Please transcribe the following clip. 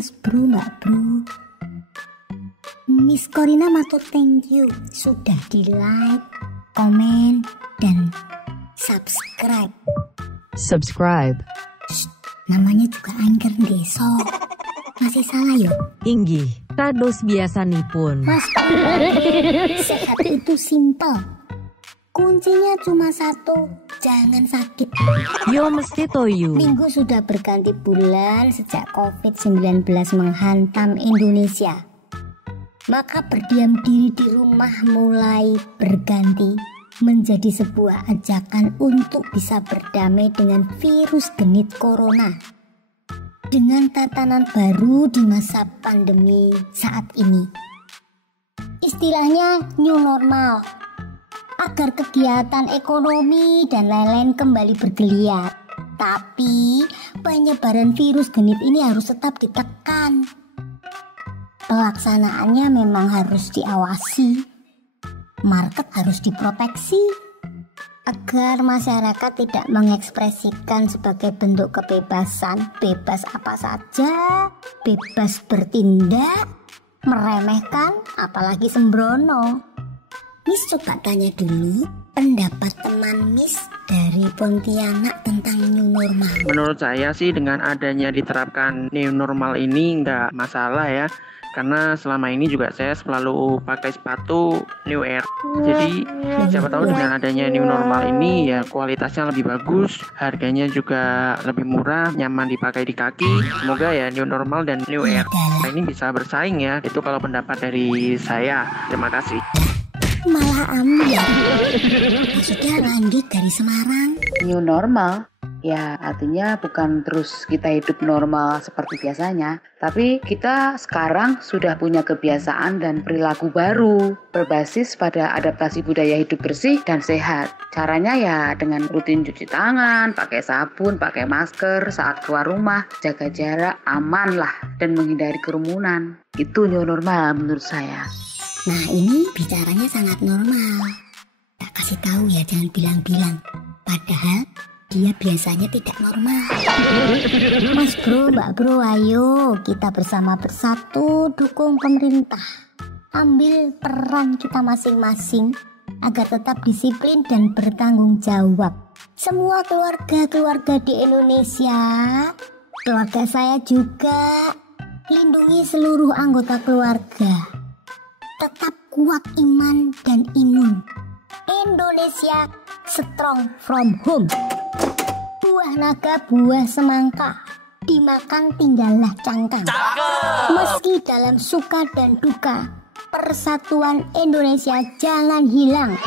Mas bro, mbak bro, Miss Corina matur thank you sudah di like, komen, dan subscribe. Namanya juga Anchor Deso. Masih salah yuk? Inggih, kados biasanipun. Mas, sehat itu simpel. Kuncinya cuma satu, jangan sakit. Yo mesti toyu. Minggu sudah berganti bulan sejak COVID-19 menghantam Indonesia. Maka berdiam diri di rumah mulai berganti menjadi sebuah ajakan untuk bisa berdamai dengan virus genit corona. Dengan tatanan baru di masa pandemi saat ini. Istilahnya new normal. Agar kegiatan ekonomi dan lain-lain kembali bergeliat. Tapi penyebaran virus genit ini harus tetap ditekan. Pelaksanaannya memang harus diawasi. Market harus diproteksi agar masyarakat tidak mengekspresikan sebagai bentuk kebebasan, bebas apa saja, bebas bertindak, meremehkan, apalagi sembrono. Miss coba tanya dulu pendapat teman Miss dari Pontianak tentang new normal. Menurut saya sih dengan adanya diterapkan new normal ini nggak masalah ya. Karena selama ini juga saya selalu pakai sepatu New Air. Jadi siapa tahu dengan adanya new normal ini ya kualitasnya lebih bagus, harganya juga lebih murah, nyaman dipakai di kaki. Semoga ya new normal dan New Air ini bisa bersaing ya. Itu kalau pendapat dari saya. Terima kasih. Malah ambil. Maksudnya lanjut dari Semarang. New normal ya artinya bukan terus kita hidup normal seperti biasanya, tapi kita sekarang sudah punya kebiasaan dan perilaku baru berbasis pada adaptasi budaya hidup bersih dan sehat. Caranya ya dengan rutin cuci tangan, pakai sabun, pakai masker saat keluar rumah, jaga jarak, aman lah, dan menghindari kerumunan. Itu new normal menurut saya. Nah ini bicaranya sangat normal. Tak kasih tahu ya, jangan bilang-bilang. Padahal dia biasanya tidak normal. Mas bro, mbak bro, ayo kita bersama bersatu dukung pemerintah. Ambil peran kita masing-masing agar tetap disiplin dan bertanggung jawab. Semua keluarga-keluarga di Indonesia, keluarga saya juga, lindungi seluruh anggota keluarga. Tetap kuat iman dan imun. Indonesia strong from home. Buah naga, buah semangka, dimakan tinggallah cangkang. Meski dalam suka dan duka, persatuan Indonesia jangan hilang.